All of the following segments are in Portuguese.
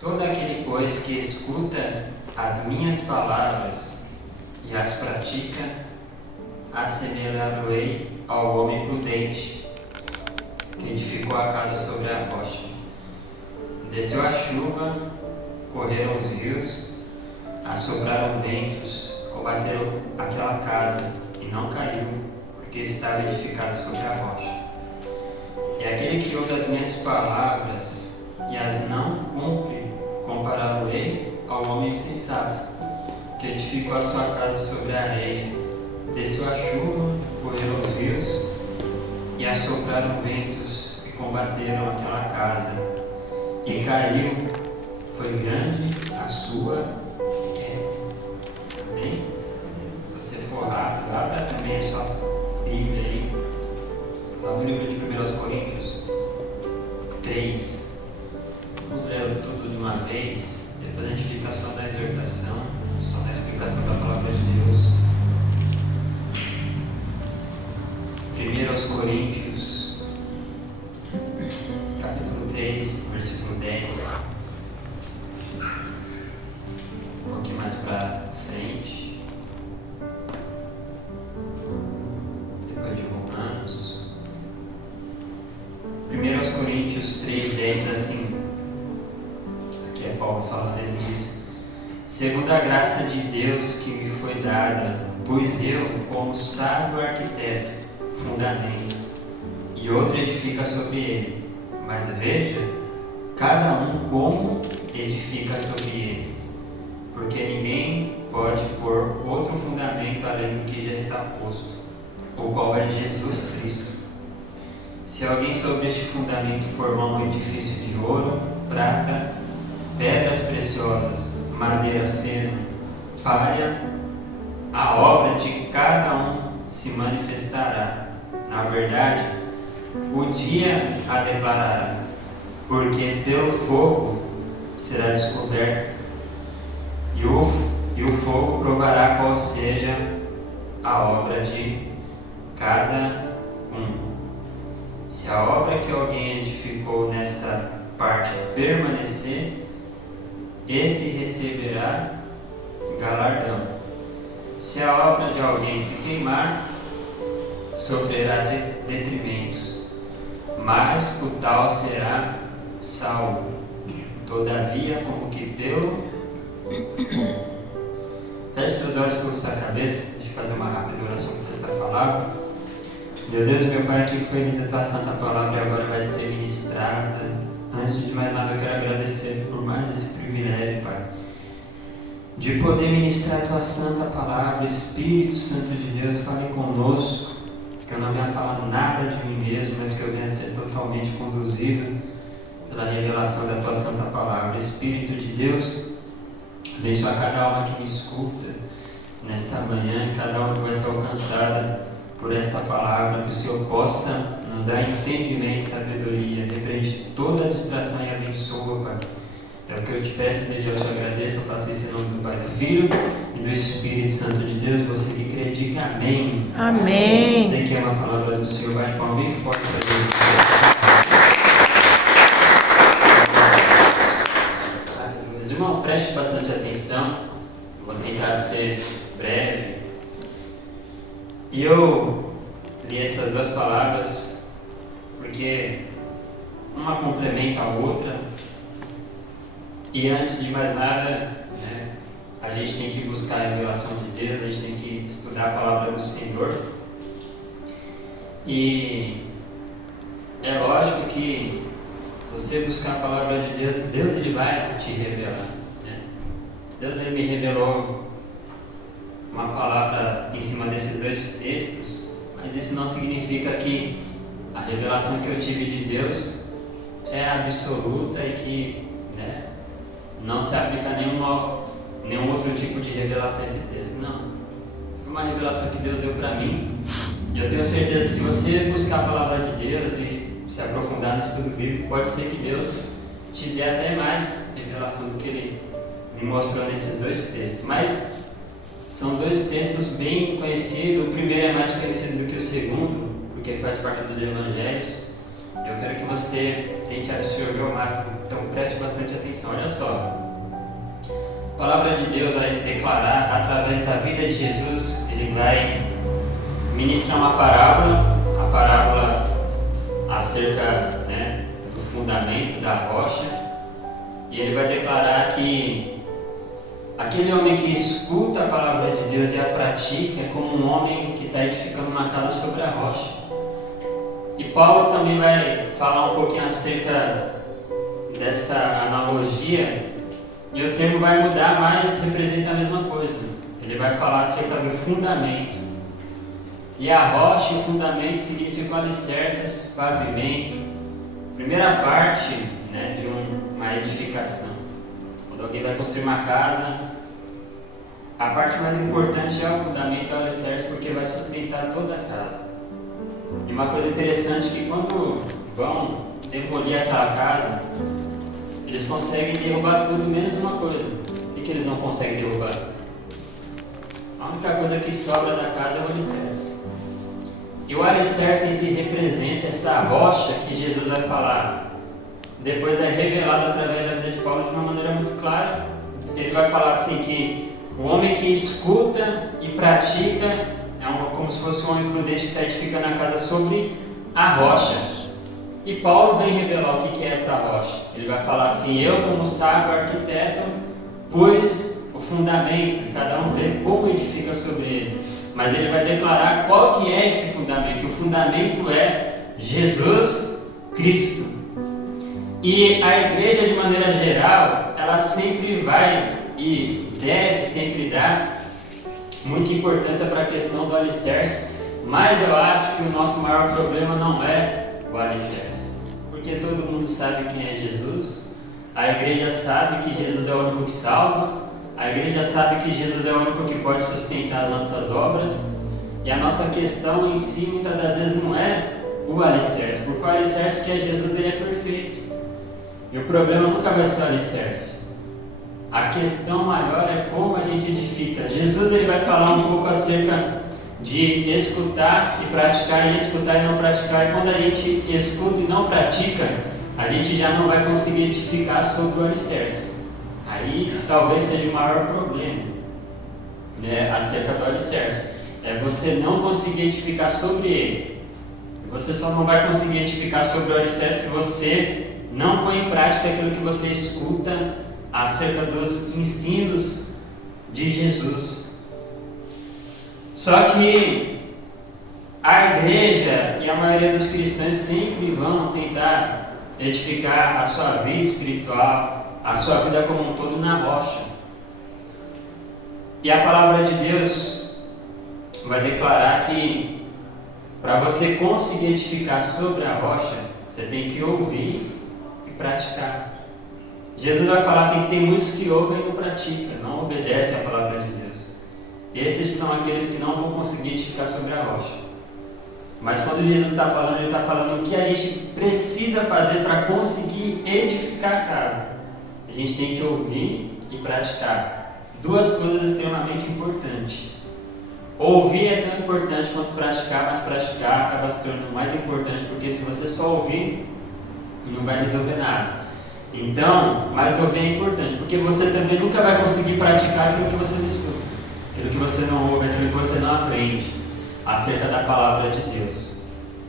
Todo aquele, pois, que escuta as minhas palavras e as pratica, assemelhar-lo-ei ao homem prudente, que edificou a casa sobre a rocha. Desceu a chuva, correram os rios, assopraram ventos, combateram aquela casa, e não caiu, porque estava edificado sobre a rocha. E aquele que ouve as minhas palavras e as não cumpre, compará-lo-ei ao homem insensato, que edificou a sua casa sobre a areia. Desceu a chuva, correram os rios, e assopraram ventos, e combateram aquela casa, e caiu, foi grande a sua queda. Amém? Se você for rápido, abra também a sua Bíblia aí, lá no livro de 1 Coríntios 3. Vamos ler tudo de uma vez, depois a gente fica só na exortação, só na explicação da palavra de Deus. 1 Coríntios, capítulo 3, versículo 10. Um pouquinho mais para frente. Depois de Romanos. 1 Coríntios 3, 10, assim. Aqui é Paulo falando, ele diz: segundo a graça de Deus que me foi dada, pus eu, como sábio arquiteto, fundamento, e outro edifica sobre ele. Mas veja, cada um como edifica sobre ele, porque ninguém pode pôr outro fundamento além do que já está posto, o qual é Jesus Cristo. Se alguém sobre este fundamento formar um edifício de ouro, prata, pedras preciosas, madeira fina, palha, a obra de cada um se manifestará. Na verdade, o dia a declarará, porque pelo fogo será descoberto, e o fogo provará qual seja a obra de cada um. Se a obra que alguém edificou nessa parte permanecer, esse receberá galardão. Se a obra de alguém se queimar, sofrerá detrimentos, mas o tal será salvo, todavia como que pelo fogo. Feche seus olhos, curva sua cabeça. Deixa eu fazer uma rápida oração para esta palavra. Meu Deus, meu Pai, que foi lida a tua santa palavra e agora vai ser ministrada. Antes de mais nada, eu quero agradecer por mais esse privilégio, Pai, de poder ministrar a tua santa palavra. Espírito Santo de Deus, fale conosco, que eu não venha falar nada de mim mesmo, mas que eu venha ser totalmente conduzido pela revelação da tua santa palavra. Espírito de Deus, abençoa cada alma que me escuta nesta manhã, cada alma que vai ser alcançada por esta palavra, que o Senhor possa nos dar entendimento e sabedoria, repreende toda a distração e abençoa, Pai. É o que eu te peço, desde eu te agradeço, eu faço isso em nome do Pai, do Filho e do Espírito Santo de Deus. Você que crê, diga amém. Amém. Você que ama a palavra do Senhor, bate palma bem forte para Deus. Meus irmãos, preste bastante atenção, vou tentar ser breve. E eu li essas duas palavras porque uma complementa a outra. E antes de mais nada, né, a gente tem que buscar a revelação de Deus, a gente tem que estudar a palavra do Senhor. E é lógico que você buscar a palavra de Deus, Deus ele vai te revelar, né? Deus ele me revelou uma palavra em cima desses dois textos, mas isso não significa que a revelação que eu tive de Deus é absoluta e que, né, não se aplica a nenhum outro tipo de revelação a esse texto. Não. Foi uma revelação que Deus deu para mim. E eu tenho certeza que se você buscar a palavra de Deus e se aprofundar no estudo bíblico, pode ser que Deus te dê até mais revelação do que Ele me mostrou nesses dois textos. Mas são dois textos bem conhecidos. O primeiro é mais conhecido do que o segundo, porque faz parte dos evangelhos. Eu quero que você tente absorver ao máximo, então preste bastante atenção. Olha só, a palavra de Deus vai declarar através da vida de Jesus. Ele vai ministrar uma parábola, a parábola acerca, do fundamento da rocha, e ele vai declarar que aquele homem que escuta a palavra de Deus e a pratica é como um homem que está edificando uma casa sobre a rocha. E Paulo também vai falar um pouquinho acerca dessa analogia, e o termo vai mudar, mas representa a mesma coisa. Ele vai falar acerca do fundamento. E a rocha e o fundamento significam alicerces, pavimento, primeira parte de uma edificação. Quando alguém vai construir uma casa, a parte mais importante é o fundamento, o alicerce, porque vai sustentar toda a casa. E uma coisa interessante é que quando vão demolir aquela casa, eles conseguem derrubar tudo menos uma coisa. O que eles não conseguem derrubar? A única coisa que sobra da casa é o alicerce. E o alicerce em si representa essa rocha que Jesus vai falar. Depois é revelado através da vida de Paulo de uma maneira muito clara. Ele vai falar assim que o homem que escuta e pratica como se fosse um homem prudente que está edificando a casa sobre a rocha. E Paulo vem revelar o que é essa rocha. Ele vai falar assim: eu, como sábio arquiteto, pus o fundamento, cada um vê como edifica sobre ele. Mas ele vai declarar qual que é esse fundamento. O fundamento é Jesus Cristo. E a igreja, de maneira geral, ela sempre vai e deve sempre dar muita importância para a questão do alicerce, mas eu acho que o nosso maior problema não é o alicerce, porque todo mundo sabe quem é Jesus, a igreja sabe que Jesus é o único que salva, a igreja sabe que Jesus é o único que pode sustentar as nossas obras, e a nossa questão em si muitas das vezes não é o alicerce, porque o alicerce que é Jesus, ele é perfeito, e o problema nunca vai ser o alicerce. A questão maior é como a gente edifica. Jesus ele vai falar um pouco acerca de escutar e praticar, e escutar e não praticar. E quando a gente escuta e não pratica, a gente já não vai conseguir edificar sobre o alicerce. Aí talvez seja o maior problema acerca do alicerce. É você não conseguir edificar sobre ele. Você só não vai conseguir edificar sobre o alicerce se você não põe em prática aquilo que você escuta acerca dos ensinos de Jesus. Só que a igreja e a maioria dos cristãos sempre vão tentar edificar a sua vida espiritual, a sua vida como um todo na rocha. E a palavra de Deus vai declarar que para você conseguir edificar sobre a rocha, você tem que ouvir e praticar. Jesus vai falar assim que tem muitos que ouvem e não praticam, não obedecem à palavra de Deus. Esses são aqueles que não vão conseguir edificar sobre a rocha. Mas quando Jesus está falando, ele está falando o que a gente precisa fazer para conseguir edificar a casa. A gente tem que ouvir e praticar. Duas coisas extremamente importantes. Ouvir é tão importante quanto praticar, mas praticar acaba se tornando mais importante, porque se você só ouvir, não vai resolver nada. Então, mas ouvir é importante, porque você também nunca vai conseguir praticar aquilo que você não escuta, aquilo que você não ouve, aquilo que você não aprende acerca da palavra de Deus.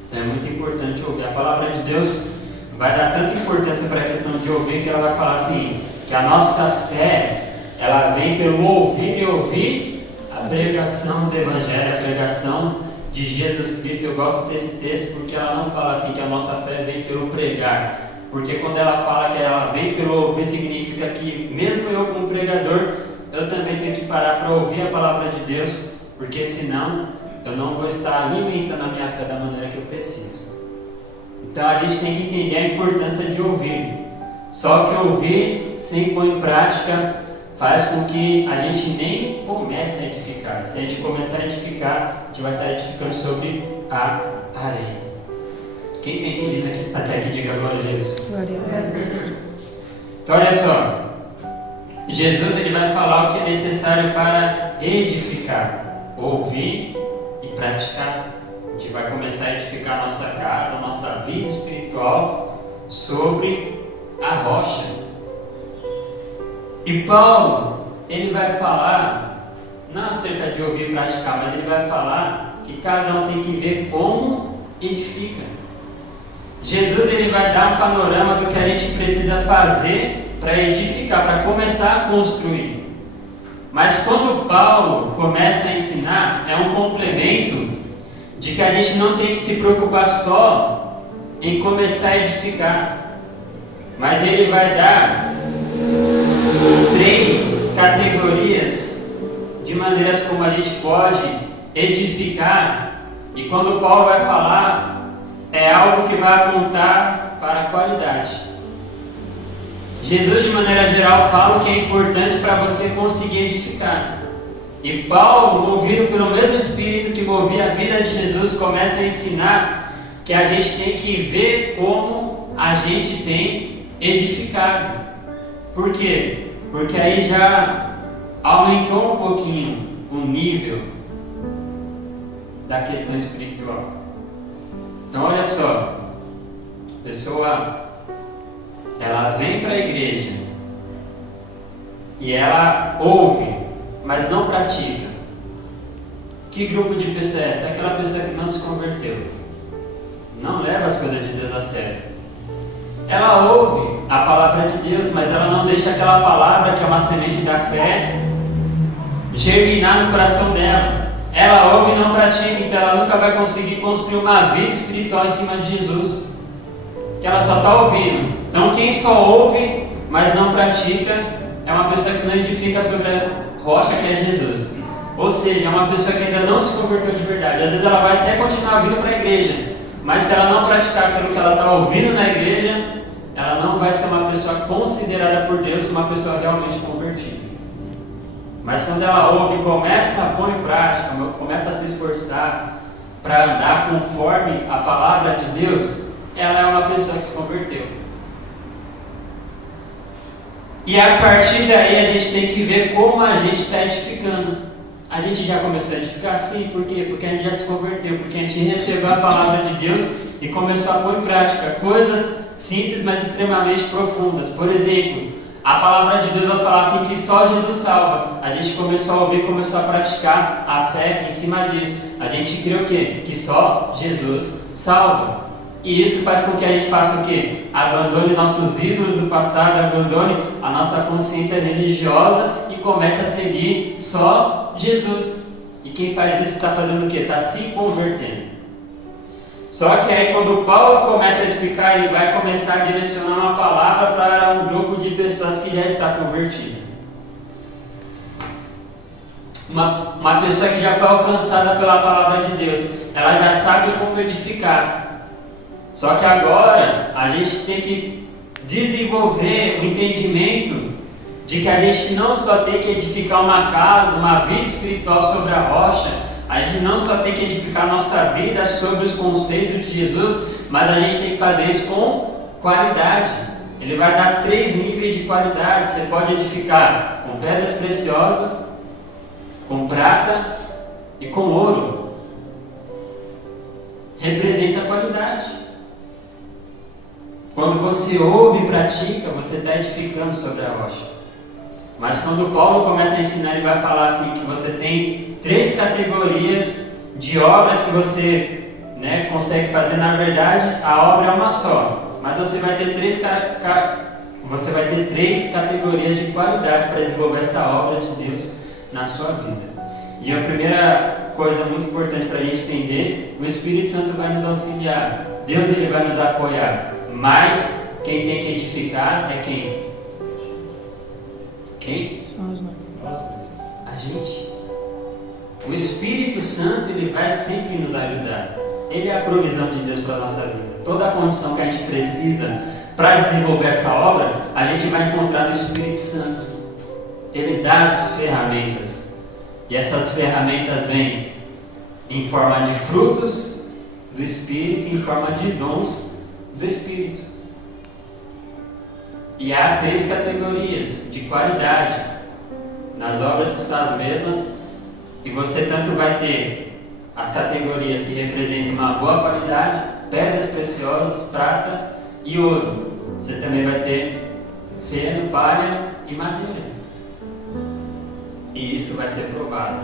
Então é muito importante ouvir. A palavra de Deus vai dar tanta importância para a questão de ouvir, que ela vai falar assim, que a nossa fé, ela vem pelo ouvir e ouvir a pregação do Evangelho, a pregação de Jesus Cristo. Eu gosto desse texto porque ela não fala assim que a nossa fé vem pelo pregar. Porque quando ela fala que ela vem pelo ouvir, significa que mesmo eu como pregador, eu também tenho que parar para ouvir a palavra de Deus, porque senão eu não vou estar alimentando a minha fé da maneira que eu preciso. Então a gente tem que entender a importância de ouvir. Só que ouvir sem pôr em prática faz com que a gente nem comece a edificar. Se a gente começar a edificar, a gente vai estar edificando sobre a areia. Quem está entendendo até aqui, diga glória a Deus. Glória a Deus. Então olha só, Jesus ele vai falar o que é necessário para edificar, ouvir e praticar. A gente vai começar a edificar a nossa casa, a nossa vida espiritual espiritual sobre a rocha. E Paulo, ele vai falar, não acerca de ouvir e praticar, mas ele vai falar que cada um tem que ver como edifica. Jesus, ele vai dar um panorama do que a gente precisa fazer para edificar, para começar a construir. Mas quando Paulo começa a ensinar, é um complemento de que a gente não tem que se preocupar só em começar a edificar, mas ele vai dar 3 categorias de maneiras como a gente pode edificar, e quando Paulo vai falar, é algo que vai apontar para a qualidade. Jesus, de maneira geral, fala o que é importante para você conseguir edificar. E Paulo, movido pelo mesmo Espírito que movia a vida de Jesus, começa a ensinar que a gente tem que ver como a gente tem edificado. Por quê? Porque aí já aumentou um pouquinho o nível da questão espiritual. Então olha só, a pessoa, ela vem para a igreja e ela ouve, mas não pratica. Que grupo de pessoa é essa? É aquela pessoa que não se converteu, não leva as coisas de Deus a sério. Ela ouve a palavra de Deus, mas ela não deixa aquela palavra, que é uma semente da fé, germinar no coração dela. Ela ouve e não pratica, então ela nunca vai conseguir construir uma vida espiritual em cima de Jesus, que ela só está ouvindo. Então quem só ouve, mas não pratica, é uma pessoa que não edifica sobre a rocha que é Jesus. Ou seja, é uma pessoa que ainda não se converteu de verdade. Às vezes ela vai até continuar vindo para a igreja, mas se ela não praticar aquilo que ela está ouvindo na igreja, ela não vai ser uma pessoa considerada por Deus uma pessoa realmente convertida. Mas quando ela ouve e começa a pôr em prática, começa a se esforçar para andar conforme a palavra de Deus, ela é uma pessoa que se converteu. E a partir daí a gente tem que ver como a gente está edificando. A gente já começou a edificar? Sim, por quê? Porque a gente já se converteu, porque a gente recebeu a palavra de Deus e começou a pôr em prática coisas simples, mas extremamente profundas. Por exemplo, a palavra de Deus vai falar assim que só Jesus salva. A gente começou a ouvir, começou a praticar a fé em cima disso. A gente crê o quê? Que só Jesus salva. E isso faz com que a gente faça o quê? Abandone nossos ídolos do passado, abandone a nossa consciência religiosa e comece a seguir só Jesus. E quem faz isso está fazendo o quê? Está se convertendo. Só que aí quando Paulo começa a explicar, ele vai começar a direcionar uma palavra para um grupo de pessoas que já está convertida. Uma pessoa que já foi alcançada pela palavra de Deus, ela já sabe como edificar. Só que agora a gente tem que desenvolver o entendimento de que a gente não só tem que edificar uma casa, uma vida espiritual sobre a rocha, a gente não só tem que edificar a nossa vida sobre os conceitos de Jesus, mas a gente tem que fazer isso com qualidade. Ele vai dar 3 níveis de qualidade. Você pode edificar com pedras preciosas, com prata e com ouro. Representa a qualidade. Quando você ouve e pratica, você está edificando sobre a rocha. Mas quando Paulo começa a ensinar, ele vai falar assim que você tem 3 categorias de obras que você consegue fazer. Na verdade, a obra é uma só, mas você vai ter 3 categorias de qualidade para desenvolver essa obra de Deus na sua vida. E a primeira coisa muito importante para a gente entender, o Espírito Santo vai nos auxiliar, Deus ele vai nos apoiar, mas quem tem que edificar é quem? Quem? Somos nós. A gente. O Espírito Santo ele vai sempre nos ajudar. Ele é a provisão de Deus para a nossa vida. Toda a condição que a gente precisa para desenvolver essa obra, a gente vai encontrar no Espírito Santo. Ele dá as ferramentas. E essas ferramentas vêm em forma de frutos do Espírito e em forma de dons do Espírito. E há 3 categorias de qualidade nas obras que são as mesmas, e você tanto vai ter as categorias que representam uma boa qualidade, pedras preciosas, prata e ouro. Você também vai ter feno, palha e madeira. E isso vai ser provado.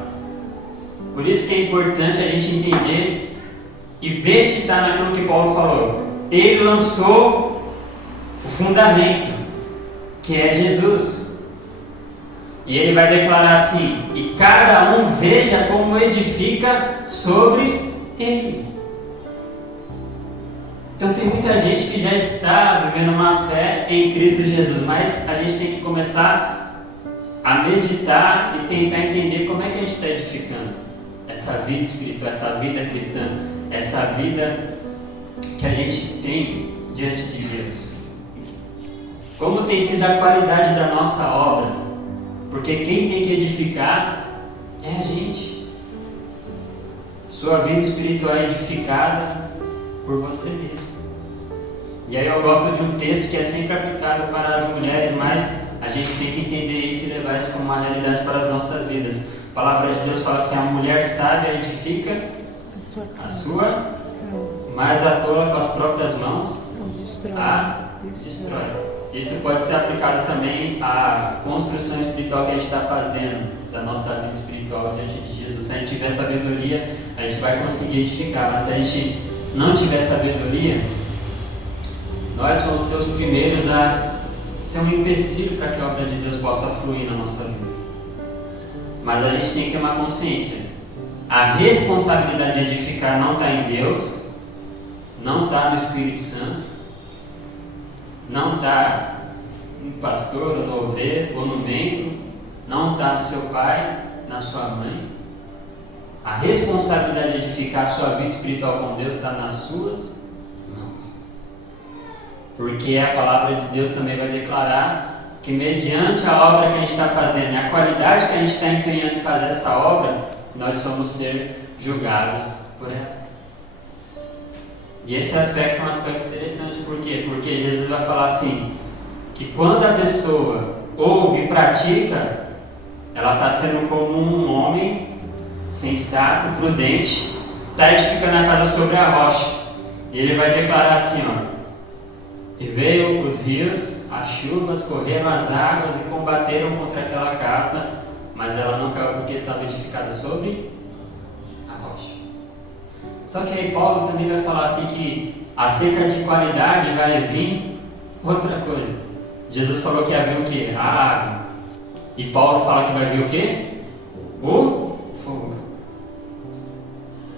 Por isso que é importante a gente entender e meditar naquilo que Paulo falou. Ele lançou o fundamento, que é Jesus. E ele vai declarar assim: e cada um veja como edifica sobre ele. Então tem muita gente que já está vivendo uma fé em Cristo Jesus, mas a gente tem que começar a meditar e tentar entender como é que a gente está edificando essa vida espiritual, essa vida cristã, essa vida que a gente tem diante de Deus. Como tem sido a qualidade da nossa obra? Porque quem tem que edificar é a gente. Sua vida espiritual é edificada por você mesmo. E aí eu gosto de um texto que é sempre aplicado para as mulheres, mas a gente tem que entender isso e levar isso como uma realidade para as nossas vidas. A palavra de Deus fala assim: a mulher sábia edifica a sua, mas a tola com as próprias mãos a destrói. Isso pode ser aplicado também à construção espiritual que a gente está fazendo da nossa vida espiritual diante de Jesus. Se a gente tiver sabedoria, a gente vai conseguir edificar, mas se a gente não tiver sabedoria, nós vamos ser os primeiros a ser um empecilho para que a obra de Deus possa fluir na nossa vida. Mas a gente tem que ter uma consciência. A responsabilidade de edificar não está em Deus, não está no Espírito Santo, não está no pastor, ou no obreiro, ou no membro, não está no seu pai, na sua mãe. A responsabilidade de edificar a sua vida espiritual com Deus está nas suas mãos. Porque a palavra de Deus também vai declarar que mediante a obra que a gente está fazendo e a qualidade que a gente está empenhando em fazer essa obra, nós somos ser julgados por ela. E esse aspecto é um aspecto interessante. Por quê? Porque Jesus vai falar assim, que quando a pessoa ouve e pratica, ela está sendo como um homem sensato, prudente, está edificando a casa sobre a rocha. E ele vai declarar assim, ó: e veio os rios, as chuvas, correram as águas e combateram contra aquela casa, mas ela não caiu porque estava edificada sobre a rocha. Só que aí Paulo também vai falar assim que acerca de qualidade vai vir outra coisa. Jesus falou que ia vir o quê? A água. E Paulo fala que vai vir o quê? O fogo.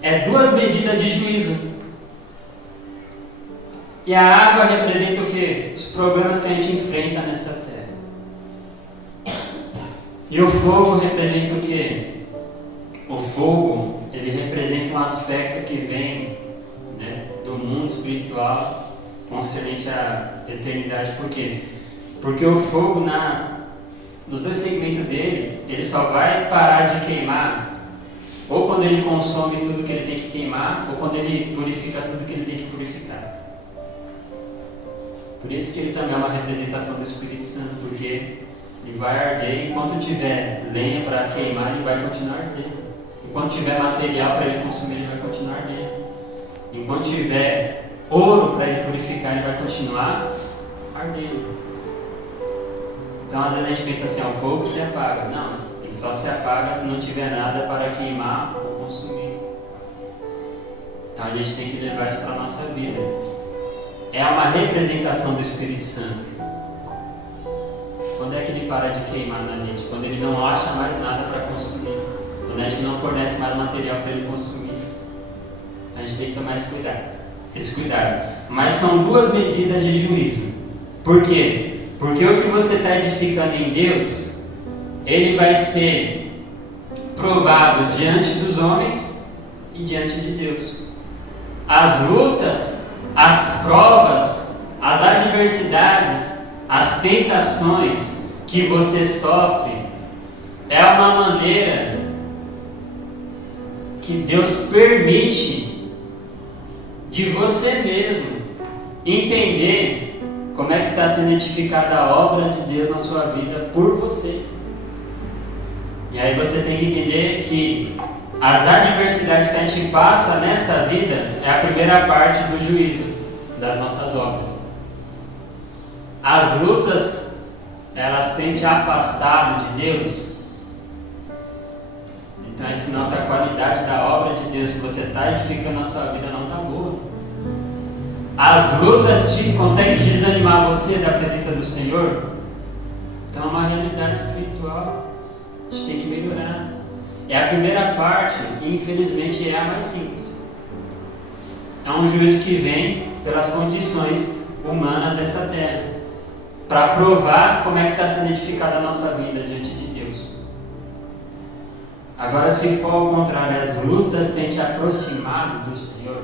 É duas medidas de juízo. E a água representa o quê? Os problemas que a gente enfrenta nessa terra. E o fogo representa o quê? O fogo, ele representa um aspecto que vem, né, do mundo espiritual concernente à eternidade. Por quê? Porque o fogo, nos dois segmentos dele, ele só vai parar de queimar ou quando ele consome tudo que ele tem que queimar, ou quando ele purifica tudo que ele tem que purificar. Por isso que ele também é uma representação do Espírito Santo, porque ele vai arder, enquanto tiver lenha para queimar, ele vai continuar ardendo. Enquanto tiver material para ele consumir, ele vai continuar ardendo. Enquanto tiver ouro para ele purificar, ele vai continuar ardendo. Então às vezes a gente pensa assim, o fogo se apaga. Não, ele só se apaga se não tiver nada para queimar ou consumir. Então a gente tem que levar isso para a nossa vida. É uma representação do Espírito Santo. Quando é que ele para de queimar na gente? Quando ele não acha mais nada para consumir. Quando a gente não fornece mais material para ele consumir. A gente tem que tomar esse cuidado. Mas são duas medidas de juízo. Por quê? Porque o que você está edificando em Deus, ele vai ser provado diante dos homens e diante de Deus. As lutas, as provas, as adversidades, as tentações que você sofre, é uma maneira que Deus permite de você mesmo entender como é que está sendo edificada a obra de Deus na sua vida por você. E aí você tem que entender que As adversidades que a gente passa nessa vida é a primeira parte do juízo das nossas obras. As lutas, elas têm te afastado de Deus. Então é sinal que a qualidade da obra de Deus que você está edificando na sua vida não está boa. As lutas conseguem desanimar você da presença do Senhor. Então é uma realidade espiritual. A gente tem que melhorar. É a primeira parte e infelizmente é a mais simples. É um juízo que vem pelas condições humanas dessa terra, para provar como é que está sendo edificada a nossa vida diante de Deus. Agora, se for ao contrário, as lutas têm te aproximado do Senhor.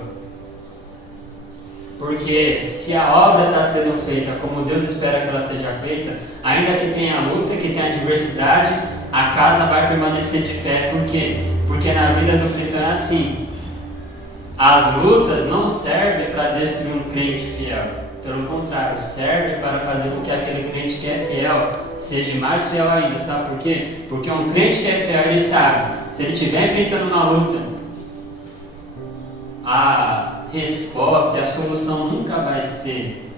Porque se a obra está sendo feita como Deus espera que ela seja feita, ainda que tenha luta, que tenha adversidade, a casa vai permanecer de pé. Por quê? Porque na vida do cristão é assim. As lutas não servem para destruir um crente fiel. Pelo contrário, serve para fazer com que aquele crente que é fiel seja mais fiel ainda. Sabe por quê? Porque um crente que é fiel, ele sabe, se ele estiver enfrentando uma luta, a resposta e a solução nunca vai ser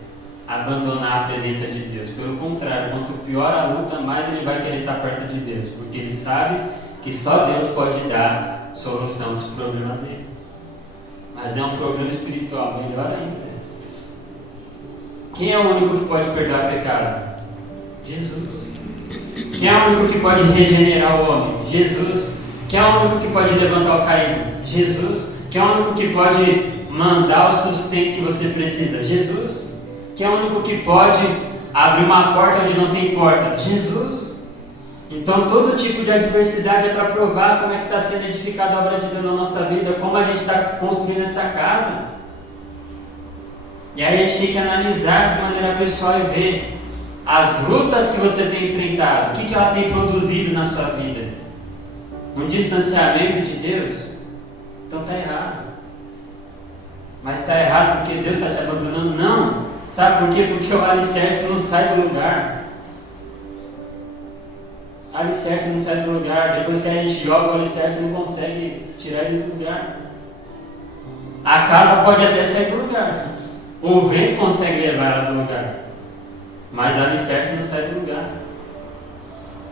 abandonar a presença de Deus. Pelo contrário, quanto pior a luta, mais ele vai querer estar perto de Deus, porque ele sabe que só Deus pode dar solução para os problemas dele. Mas é um problema espiritual, melhor ainda. Quem é o único que pode perdoar pecado? Jesus. Quem é o único que pode regenerar o homem? Jesus. Quem é o único que pode levantar o caído? Jesus. Quem é o único que pode mandar o sustento que você precisa? Jesus. Quem é o único que pode abrir uma porta onde não tem porta? Jesus. Então todo tipo de adversidade é para provar como é que está sendo edificada a obra de Deus na nossa vida, como a gente está construindo essa casa. E aí a gente tem que analisar de maneira pessoal e ver as lutas que você tem enfrentado, o que ela tem produzido na sua vida. Um distanciamento de Deus? Então está errado. Mas está errado porque Deus está te abandonando? Não. Sabe por quê? Porque o alicerce não sai do lugar. O alicerce não sai do lugar. Depois que a gente joga o alicerce, não consegue tirar ele do lugar. A casa pode até sair do lugar. O vento consegue levar ela do lugar, mas a alicerce não sai do lugar.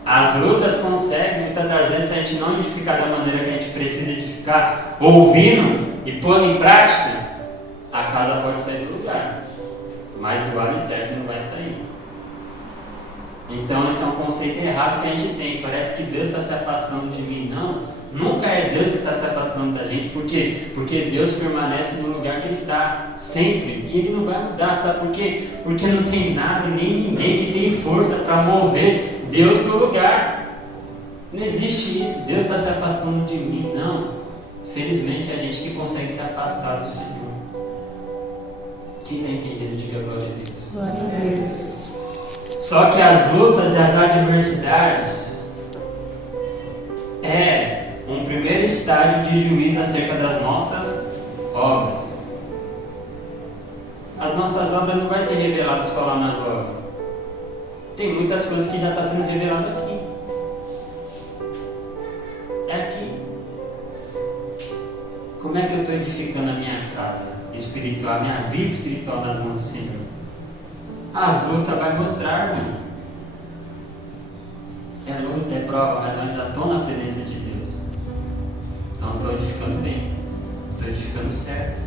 As lutas conseguem, muitas das vezes, se a gente não edificar da maneira que a gente precisa edificar, ouvindo e pondo em prática, a casa pode sair do lugar, mas o alicerce não vai sair. Então esse é um conceito errado que a gente tem. Parece que Deus está se afastando de mim. Não, nunca é Deus que está se afastando da gente. Por quê? Porque Deus permanece no lugar que Ele está, sempre. E Ele não vai mudar. Sabe por quê? Porque não tem nada e nem ninguém que tem força para mover Deus do lugar. Não existe isso. Deus está se afastando de mim. Não. Felizmente é a gente que consegue se afastar do Senhor. Quem está entendendo, diga glória a Deus. Glória a Deus. Só que as lutas e as adversidades é um primeiro estágio de juízo acerca das nossas obras. As nossas obras não vai ser revelado só lá na glória. Tem muitas coisas que já estão sendo reveladas aqui. É aqui. Como é que eu estou edificando a minha casa espiritual, a minha vida espiritual nas mãos do Senhor? As lutas vai mostrar, irmão. É luta, é prova, mas eu ainda estou na presença de Deus. Então estou edificando bem, estou edificando certo.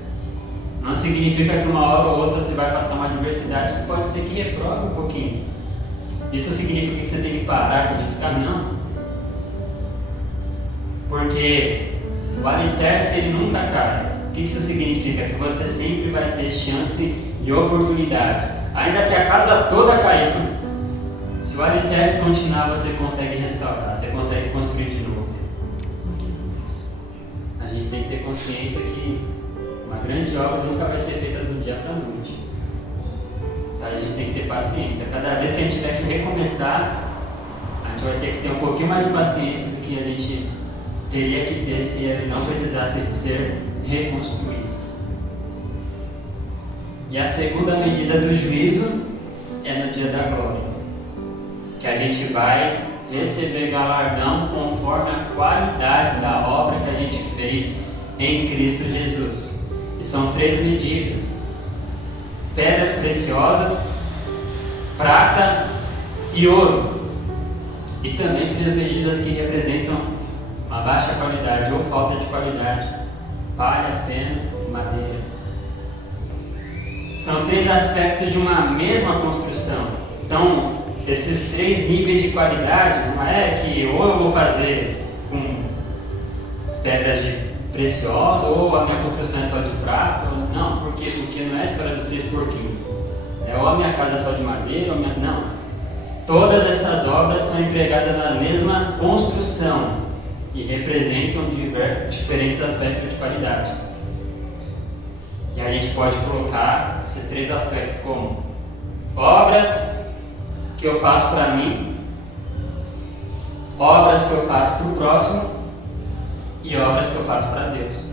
Não significa que uma hora ou outra você vai passar uma adversidade que pode ser que reprove um pouquinho. Isso significa que você tem que parar de edificar? Não. Porque o alicerce ele nunca cai. O que isso significa? Que você sempre vai ter chance e oportunidade. Ainda que a casa toda caiu, se o alicerce continuar, você consegue restaurar, você consegue construir de novo. A gente tem que ter consciência que uma grande obra nunca vai ser feita do dia para a noite. Tá? A gente tem que ter paciência. Cada vez que a gente tiver que recomeçar, a gente vai ter que ter um pouquinho mais de paciência do que a gente teria que ter se ele não precisasse de ser reconstruído. E a segunda medida do juízo é no dia da glória, que a gente vai receber galardão conforme a qualidade da obra que a gente fez em Cristo Jesus. E são 3 medidas: pedras preciosas, prata e ouro. E também 3 medidas que representam uma baixa qualidade ou falta de qualidade: palha, feno e madeira. São 3 aspectos de uma mesma construção. Então, esses 3 níveis de qualidade, não é que ou eu vou fazer com pedras de preciosas, ou a minha construção é só de prata, ou não, porque não é a história dos 3 porquinhos. Ou a minha casa é só de madeira, ou não. Todas essas obras são empregadas na mesma construção e representam diferentes aspectos de qualidade. E a gente pode colocar esses 3 aspectos como obras que eu faço para mim, obras que eu faço para o próximo e obras que eu faço para Deus.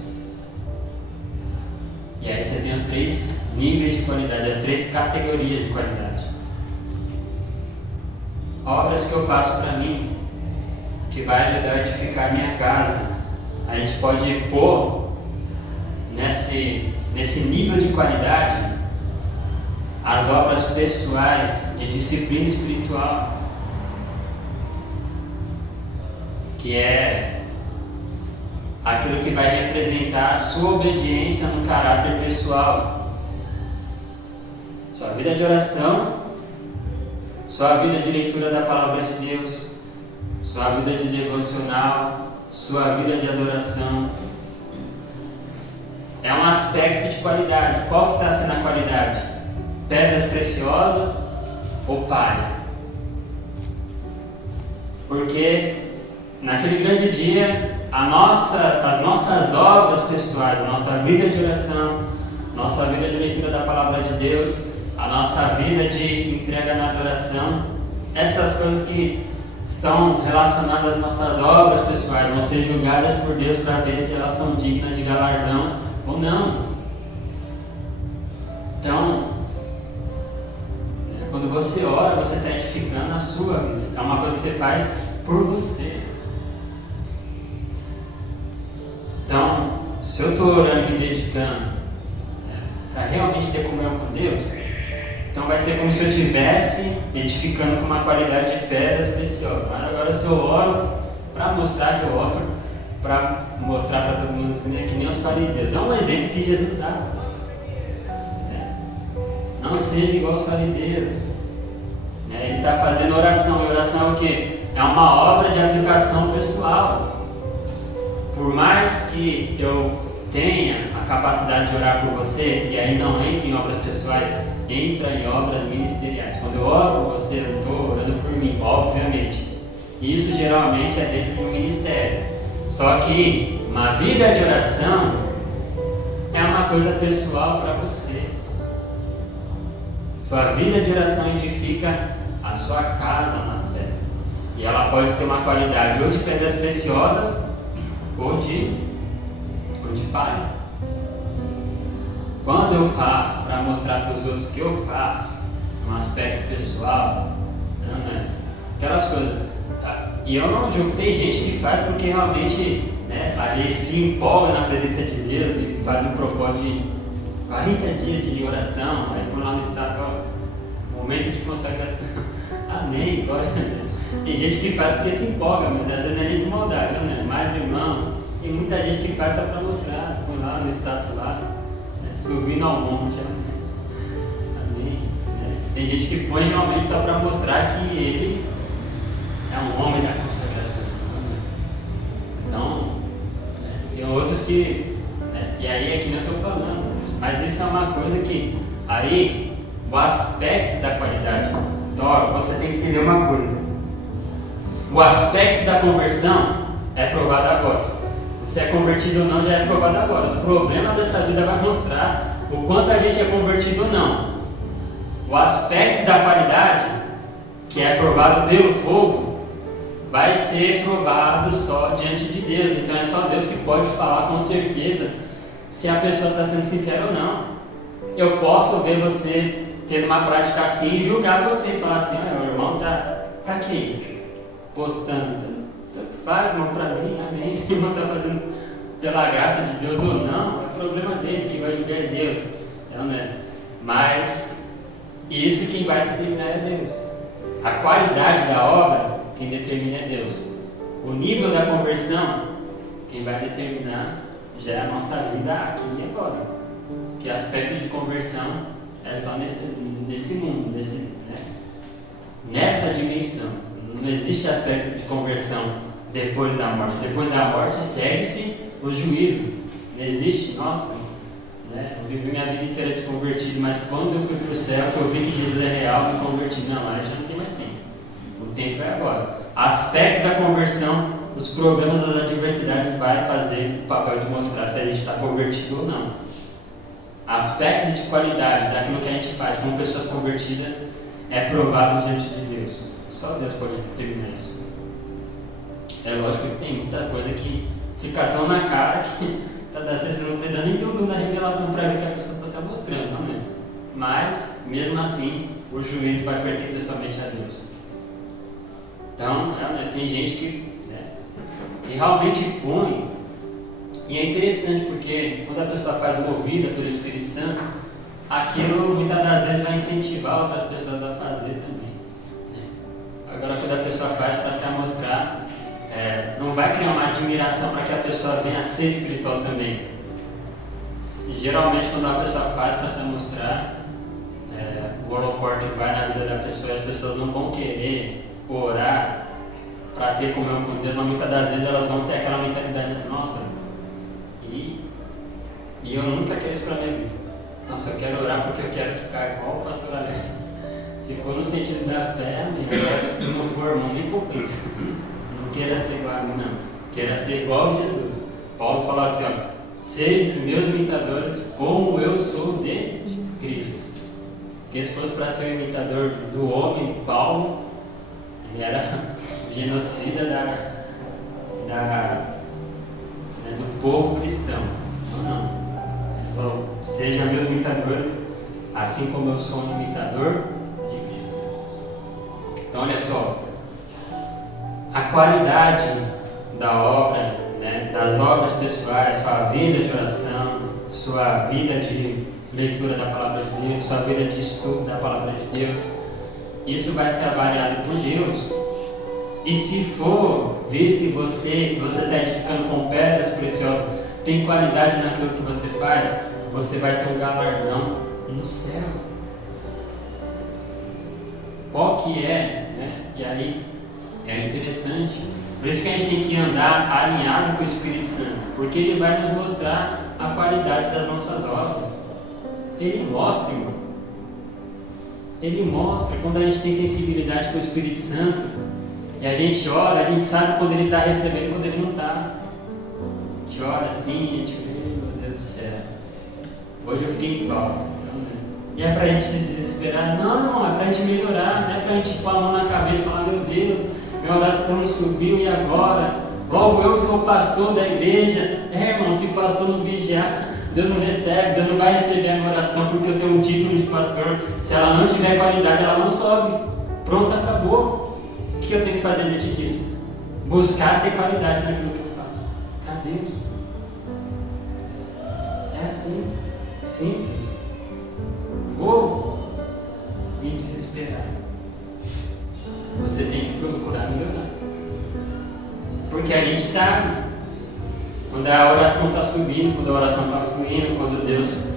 E aí você tem os 3 níveis de qualidade, as 3 categorias de qualidade. Obras que eu faço para mim, que vai ajudar a edificar minha casa. A gente pode pôr nesse nível de qualidade as obras pessoais de disciplina espiritual, que é aquilo que vai representar a sua obediência no caráter pessoal, sua vida de oração, sua vida de leitura da palavra de Deus, sua vida de devocional, sua vida de adoração. É um aspecto de qualidade. Qual que está sendo a qualidade? Pedras preciosas ou palha? Porque naquele grande dia as nossas obras pessoais, a nossa vida de oração, nossa vida de leitura da palavra de Deus, a nossa vida de entrega na adoração, essas coisas que estão relacionadas às nossas obras pessoais vão ser julgadas por Deus para ver se elas são dignas de galardão ou não. Então, quando você ora, você está edificando a sua vida. É uma coisa que você faz por você. Então, se eu estou orando e me dedicando para realmente ter comunhão com Deus, então vai ser como se eu estivesse edificando com uma qualidade de pedras preciosas. Mas agora, se eu oro para mostrar que eu oro, para mostrar para todo mundo assim, que nem os fariseus. É um exemplo que Jesus dá. Não seja igual aos fariseus. Ele está fazendo oração. E oração é o quê? É uma obra de aplicação pessoal. Por mais que eu tenha a capacidade de orar por você, e aí não entra em obras pessoais, entra em obras ministeriais. Quando eu oro por você, eu estou orando por mim, obviamente. Isso geralmente é dentro do ministério. Só que uma vida de oração é uma coisa pessoal para você. Sua vida de oração edifica a sua casa na fé. E ela pode ter uma qualidade ou de pedras preciosas ou de palha. Quando eu faço para mostrar para os outros que eu faço, um aspecto pessoal, não é aquelas coisas. E eu não julgo, tem gente que faz porque realmente ali se empolga na presença de Deus e faz um propósito de 40 dias de oração, aí por lá no estado, momento de consagração. Amém, glória a Deus. Tem gente que faz porque se empolga, mas às vezes não é nem de maldade, né? Mas irmão, tem muita gente que faz só para mostrar, põe lá no status lá, subindo ao monte. Amém. Tem gente que põe realmente só para mostrar que ele é um homem da consagração. Então, tem outros que, e aí é que eu estou falando, mas isso é uma coisa que, aí, o aspecto da qualidade, então, você tem que entender uma coisa, o aspecto da conversão é provado agora, você é convertido ou não já é provado agora, os problemas dessa vida vai mostrar o quanto a gente é convertido ou não. O aspecto da qualidade, que é provado pelo fogo, vai ser provado só diante de Deus. Então é só Deus que pode falar com certeza se a pessoa está sendo sincera ou não. Eu posso ver você tendo uma prática assim e julgar você e falar assim, o irmão está... Para que isso? postando, tanto faz, irmão, para mim, amém. Se o irmão está fazendo pela graça de Deus ou não, é problema dele, quem vai julgar é Deus. Então, né? Mas isso quem vai determinar é Deus. A qualidade da obra, quem determina é Deus. O nível da conversão, quem vai determinar já é a nossa vida aqui e agora. Que aspecto de conversão é só nesse mundo, nessa dimensão. Não existe aspecto de conversão depois da morte. Depois da morte segue-se o juízo. Não existe, nossa, né? Eu vivi minha vida inteira desconvertido, mas quando eu fui para o céu, que eu vi que Jesus é real, me converti. Não, aí já não tem mais tempo. O tempo é agora. Aspecto da conversão, os problemas, as adversidades vai fazer o papel de mostrar se a gente está convertido ou não. Aspecto de qualidade daquilo que a gente faz com pessoas convertidas é provado diante de Deus. Só Deus pode determinar isso. É lógico que tem muita coisa que fica tão na cara que às vezes você não precisa nem tudo na revelação para ver que a pessoa está se mostrando, não é? Mas, mesmo assim, o juízo vai pertencer somente a Deus. Então, tem gente que realmente põe, e é interessante porque quando a pessoa faz movida pelo Espírito Santo, aquilo muitas das vezes vai incentivar outras pessoas a fazer também. Agora, quando a pessoa faz para se amostrar, não vai criar uma admiração para que a pessoa venha a ser espiritual também. Geralmente, quando a pessoa faz para se amostrar, o holoforte vai na vida da pessoa e as pessoas não vão querer orar para ter comunhão com Deus, mas muitas das vezes elas vão ter aquela mentalidade assim, nossa, e eu nunca quero isso para minha vida. Nossa, eu quero orar porque eu quero ficar igual o pastor Alex. Se for no sentido da fé, se não for, irmão, nem compensa. Não queira ser igual a mim, não. Queira ser igual a Jesus. Paulo fala assim, sedes meus imitadores como eu sou de Cristo. Porque se fosse para ser o imitador do homem, Paulo, ele era genocida do povo cristão. Não. Ele falou, sejam meus imitadores, assim como eu sou um imitador de Cristo. Então, olha só, a qualidade da obra, das obras pessoais, sua vida de oração, sua vida de leitura da palavra de Deus, sua vida de estudo da palavra de Deus, isso vai ser avaliado por Deus. E se for visto em você, que você está edificando com pedras preciosas, tem qualidade naquilo que você faz, você vai ter um galardão no céu. Qual que é, E aí, é interessante. Por isso que a gente tem que andar alinhado com o Espírito Santo, porque ele vai nos mostrar a qualidade das nossas obras. Ele mostra, irmão. Ele mostra quando a gente tem sensibilidade com o Espírito Santo. E a gente ora, a gente sabe quando ele está recebendo e quando ele não está. A gente ora assim, a gente vê, meu Deus do céu. Hoje eu fiquei em falta. E é para a gente se desesperar? Não, é para a gente melhorar. Não é para a gente pôr a mão na cabeça e falar, meu Deus, minha oração subiu e agora? Logo eu que sou pastor da igreja. Irmão, se o pastor não vigiar, Deus não recebe, Deus não vai receber a minha oração porque eu tenho um título de pastor. Se ela não tiver qualidade, ela não sobe. Pronto, acabou. O que eu tenho que fazer diante disso? Buscar ter qualidade naquilo que eu faço. Para Deus. É assim. Simples. Vou me desesperar. Você tem que procurar melhorar. Porque a gente sabe quando a oração está subindo, quando a oração está fluindo, quando Deus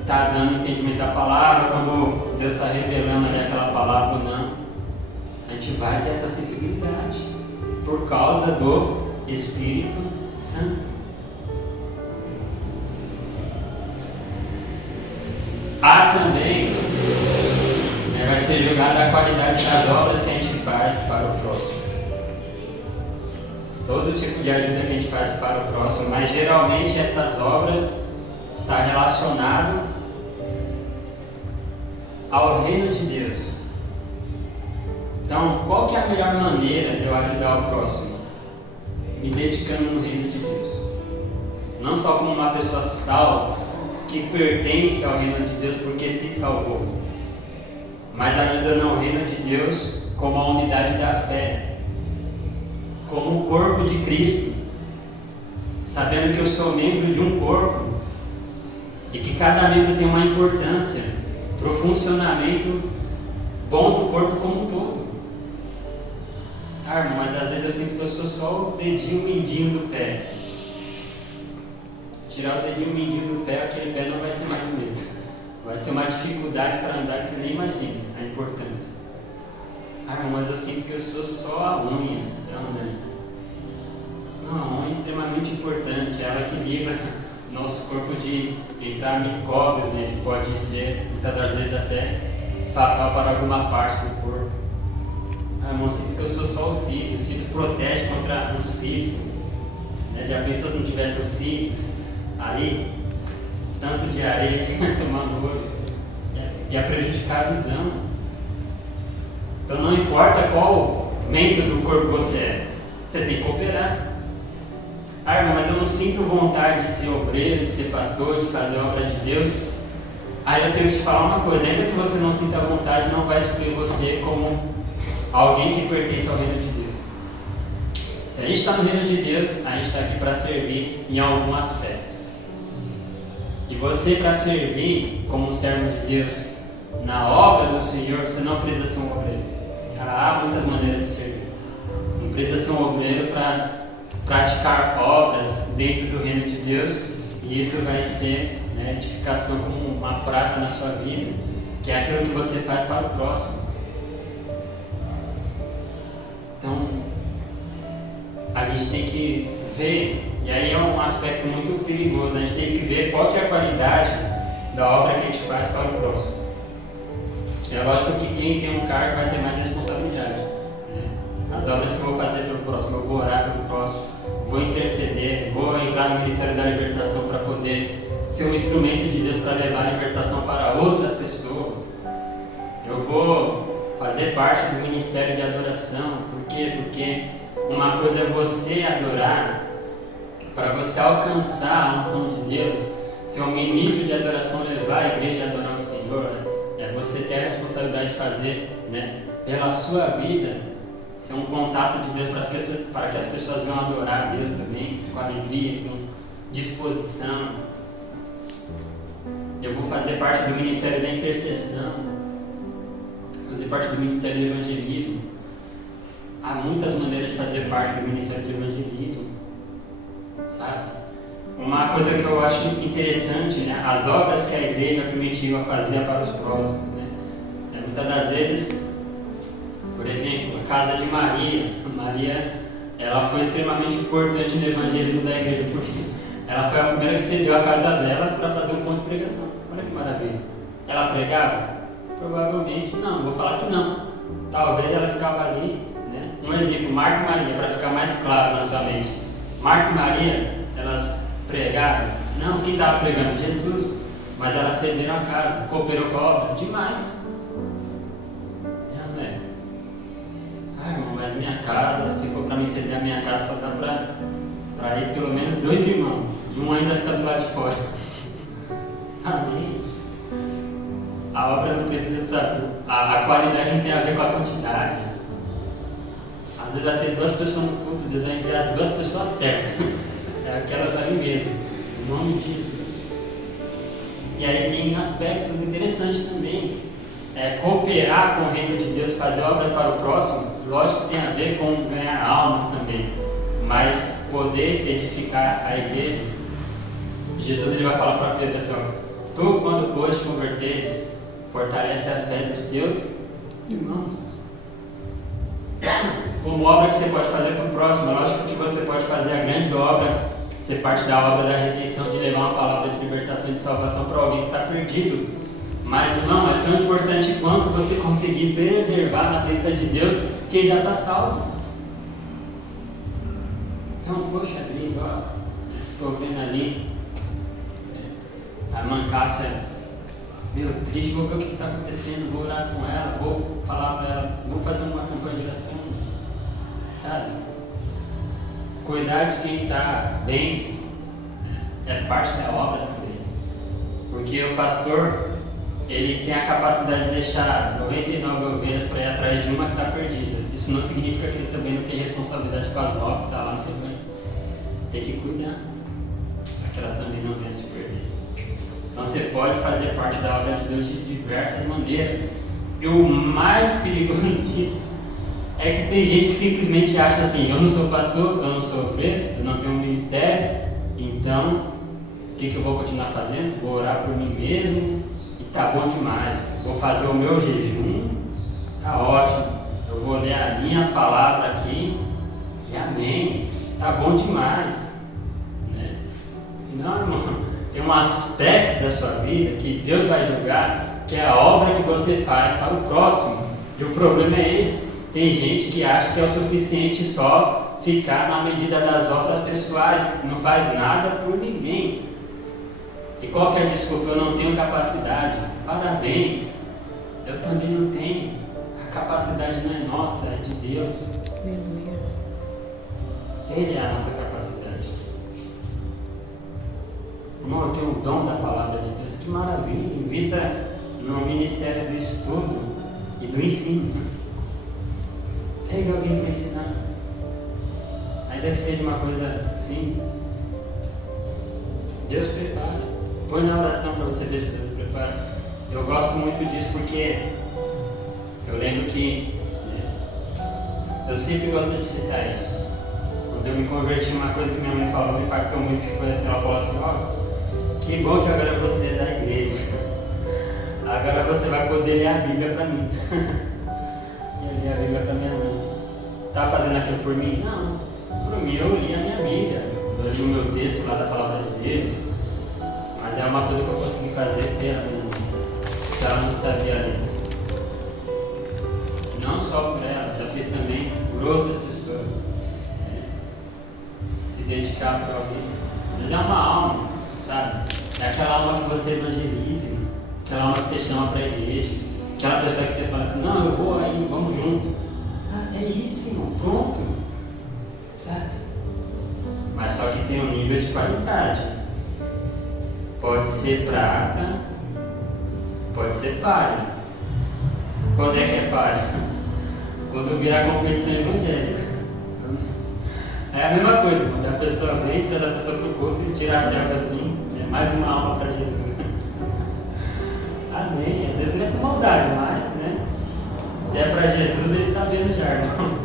está dando entendimento da palavra, quando Deus está revelando ali aquela palavra ou não. A gente vai ter essa sensibilidade por causa do Espírito Santo. Há também, vai ser jogada a qualidade das obras que a gente faz para o próximo. Todo tipo de ajuda que a gente faz para o próximo, mas geralmente essas obras estão relacionadas ao reino de Deus. Então, qual que é a melhor maneira de eu ajudar o próximo? Me dedicando no reino de Deus. Não só como uma pessoa salva, que pertence ao reino de Deus porque se salvou, mas ajudando ao reino de Deus como a unidade da fé. como o corpo de Cristo, sabendo que eu sou membro de um corpo e que cada membro tem uma importância para o funcionamento bom do corpo como um todo. Irmão, mas às vezes eu sinto que eu sou só o dedinho mindinho do pé. Tirar o dedinho mindinho do pé, aquele pé não vai ser mais o mesmo. Vai ser uma dificuldade para andar que você nem imagina a importância. Irmão, mas eu sinto que eu sou só a unha. Não, a unha é extremamente importante. Ela que livra nosso corpo de entrar micróbios, né? Que pode ser, muitas das vezes, até fatal para alguma parte do corpo. Irmão, eu sinto que eu sou só o cílio. O cílio protege contra um cisco. Né? Já pensou se não tivesse os cílios? Aí, tanto de areia que você vai tomar no olho, ia prejudicar a visão. Então não importa qual membro do corpo você é, você tem que cooperar. Irmão, mas eu não sinto vontade de ser obreiro, de ser pastor, de fazer a obra de Deus. Aí eu tenho que te falar uma coisa: ainda que você não sinta vontade, não vai excluir você como alguém que pertence ao reino de Deus. Se a gente está no reino de Deus, a gente está aqui para servir em algum aspecto. E você, para servir como um servo de Deus na obra do Senhor, você não precisa ser um obreiro. Há muitas maneiras de servir. Não precisa ser um obreiro para praticar obras dentro do reino de Deus, e isso vai ser, né, edificação como uma prata na sua vida, que é aquilo que você faz para o próximo. Então, a gente tem que ver, e aí é um aspecto muito perigoso, a gente tem que ver qual que é a qualidade da obra que a gente faz para o próximo. É lógico que quem tem um cargo vai ter mais responsabilidade, né? As obras que eu vou fazer pelo próximo, eu vou orar pelo próximo, vou interceder, vou entrar no Ministério da Libertação para poder ser um instrumento de Deus para levar a libertação para outras pessoas. Eu vou fazer parte do Ministério de Adoração. Por quê? Porque uma coisa é você adorar, para você alcançar a unção de Deus, ser um ministro de adoração, levar a igreja a adorar o Senhor, né? É você ter a responsabilidade de fazer, né, pela sua vida, ser um contato de Deus para que as pessoas venham adorar a Deus também, com alegria, com disposição. Eu vou fazer parte do Ministério da Intercessão, fazer parte do Ministério do Evangelismo. Há muitas maneiras de fazer parte do Ministério do Evangelismo, sabe? Uma coisa que eu acho interessante, né? As obras que a igreja permitiu a fazer para os próximos, né? Muitas das vezes, por exemplo, a casa de Maria. Maria, ela foi extremamente importante no evangelismo da igreja, porque ela foi a primeira que cedeu a casa dela para fazer um ponto de pregação. Olha que maravilha. Ela pregava? Provavelmente não, vou falar que não. Talvez ela ficava ali, né? Um exemplo, Marta e Maria, para ficar mais claro na sua mente. Marta e Maria, elas pregaram? Não, quem estava pregando? Jesus. Mas elas cederam a casa, cooperou com a obra? Demais. Não é? Irmão, mas minha casa, se for para mim ceder a minha casa, só dá para ir pelo menos 2 irmãos. E um ainda fica do lado de fora. Amém? A obra não precisa saber. A qualidade não tem a ver com a quantidade. Às vezes vai ter 2 pessoas no culto, Deus vai enviar as 2 pessoas certas. É aquelas ali mesmo, em nome de Jesus. E aí tem aspectos interessantes também. Cooperar com o reino de Deus, fazer obras para o próximo, lógico que tem a ver com ganhar almas também, mas poder edificar a igreja. Jesus, ele vai falar para Pedro assim: tu, quando pois te converteres, fortalece a fé dos teus irmãos. Como obra que você pode fazer para o próximo, lógico que você pode fazer a grande obra, ser parte da obra da redenção, de levar uma palavra de libertação e de salvação para alguém que está perdido. Mas não, é tão importante quanto você conseguir preservar na presença de Deus quem já está salvo. Então, poxa vida, ó, estou vendo ali a irmã Cássia, meu, triste, vou ver o que está acontecendo, vou orar com ela, vou falar para ela, vou fazer uma campanha de oração, sabe? Cuidar de quem está bem, é parte da obra também. Porque o pastor, ele tem a capacidade de deixar 99 ovelhas para ir atrás de uma que está perdida. Isso não significa que ele também não tem responsabilidade com as 9 que estão lá no rebanho. Tem que cuidar, para que elas também não venham se perder. Então você pode fazer parte da obra de Deus de diversas maneiras. E o mais perigoso disso é que tem gente que simplesmente acha assim: eu não sou pastor, eu não sou obreiro, eu não tenho um ministério, então o que eu vou continuar fazendo? Vou orar por mim mesmo e tá bom demais. Vou fazer o meu jejum, tá ótimo. Eu vou ler a minha palavra aqui e amém, tá bom demais, né? Não, irmão, tem um aspecto da sua vida que Deus vai julgar, que é a obra que você faz para o próximo. E o problema é esse: tem gente que acha que é o suficiente só ficar na medida das obras pessoais, não faz nada por ninguém. E qual que é a desculpa? Eu não tenho capacidade. Parabéns, eu também não tenho. A capacidade não é nossa, é de Deus. Aleluia. Ele é a nossa capacidade. Irmão, eu tenho o dom da palavra de Deus, que maravilha. Invista no ministério do estudo e do ensino. Pega alguém para ensinar. Ainda que seja uma coisa simples. Deus prepara. Põe na oração para você ver se Deus prepara. Eu gosto muito disso porque eu lembro que eu sempre gosto de citar isso. Quando eu me converti, uma coisa que minha mãe falou me impactou muito, que foi assim: ela falou assim: que bom que agora você é da igreja. Agora você vai poder ler a Bíblia para mim. E eu li a Bíblia para minha mãe. Estava fazendo aquilo por mim? Não. Por mim eu li a minha Bíblia. Eu li o meu texto lá da palavra de Deus. Mas é uma coisa que eu consegui fazer pela minha mãe. Que ela não sabia ler. Não só por ela, já fiz também por outras pessoas. Se dedicar para alguém. Mas é uma alma, sabe? É aquela alma que você evangeliza, aquela alma que você chama para a igreja, aquela pessoa que você fala assim: não, eu vou aí, vamos junto. É isso, irmão, pronto. Sabe? Mas só que tem um nível de qualidade. Pode ser prata, pode ser palha. Quando é que é palha? Quando virar competição evangélica. É a mesma coisa, quando a pessoa vem, traz a pessoa para o culto e tira a selfie assim, é mais uma alma para Jesus. Amém. Às vezes não é por maldade, mas, né? Se é para Jesus, ele está vendo já, irmão.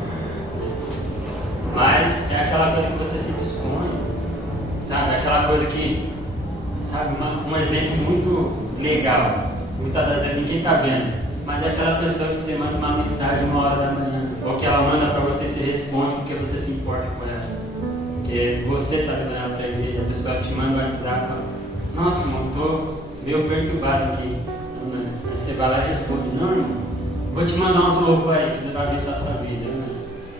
Mas é aquela coisa que você se dispõe, sabe? Aquela coisa que, sabe, um exemplo muito legal. Muitas das vezes ninguém está vendo, mas é aquela pessoa que você manda uma mensagem 1h da manhã, ou que ela manda para você e você responde porque você se importa com ela. Porque você está levando para a igreja, a pessoa te manda um WhatsApp e fala: nossa, irmão, estou meio perturbado aqui. Aí você vai lá e responde: não, irmão, vou te mandar uns louvores aí que Deus vai abençoar a sua vida.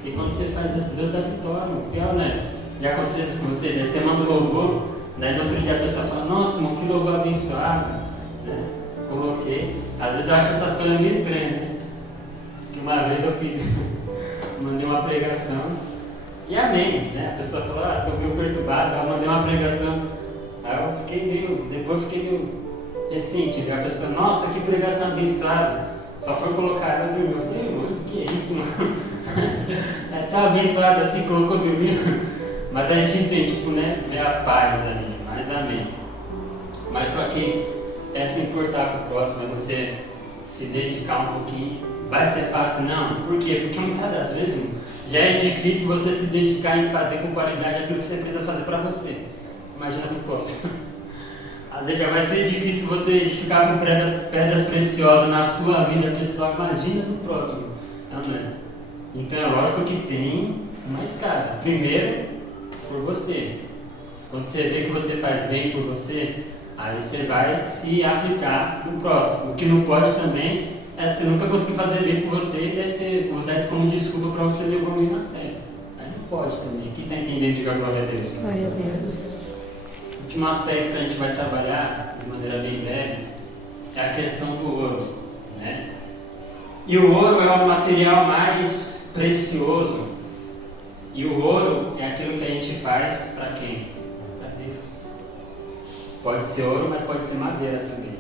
E quando você faz isso, Deus dá vitória, irmão. Né? Já aconteceu isso com você, né? Você manda o louvor, daí no outro dia a pessoa fala: nossa, irmão, que louvor abençoado. Né? Coloquei. Às vezes eu acho essas coisas meio estranhas, né? Que uma vez eu fiz, mandei uma pregação e amém, né? A pessoa falou: estou meio perturbado, eu mandei uma pregação. Aí eu fiquei meio recente, a pessoa: nossa, que pregação abençoada. Só foi colocar ela dormir. Eu falei: mano, que é isso, mano? Tá abençoado assim, colocou dormir. Mas a gente entende, tipo, né? Ver a paz ali, mas amém. Mas só que é se importar com o próximo, é você se dedicar um pouquinho. Vai ser fácil? Não. Por quê? Porque muitas das vezes já é difícil você se dedicar em fazer com qualidade aquilo que você precisa fazer para você. Imagina para o próximo. Às vezes já vai ser difícil você edificar com pedras preciosas na sua vida pessoal. Imagina no próximo. Não é? Então é lógico que tem uma escada. Primeiro, por você. Quando você vê que você faz bem por você, aí você vai se aplicar no próximo. O que não pode também é você nunca conseguir fazer bem por você e daí você usar isso como desculpa para você não evoluir na fé. Aí não pode também. Quem está entendendo, diga glória a Deus. Glória a Deus. O último aspecto que a gente vai trabalhar de maneira bem breve é a questão do ouro, né? E o ouro é o material mais precioso. E o ouro é aquilo que a gente faz para quem? Para Deus. Pode ser ouro, mas pode ser madeira também.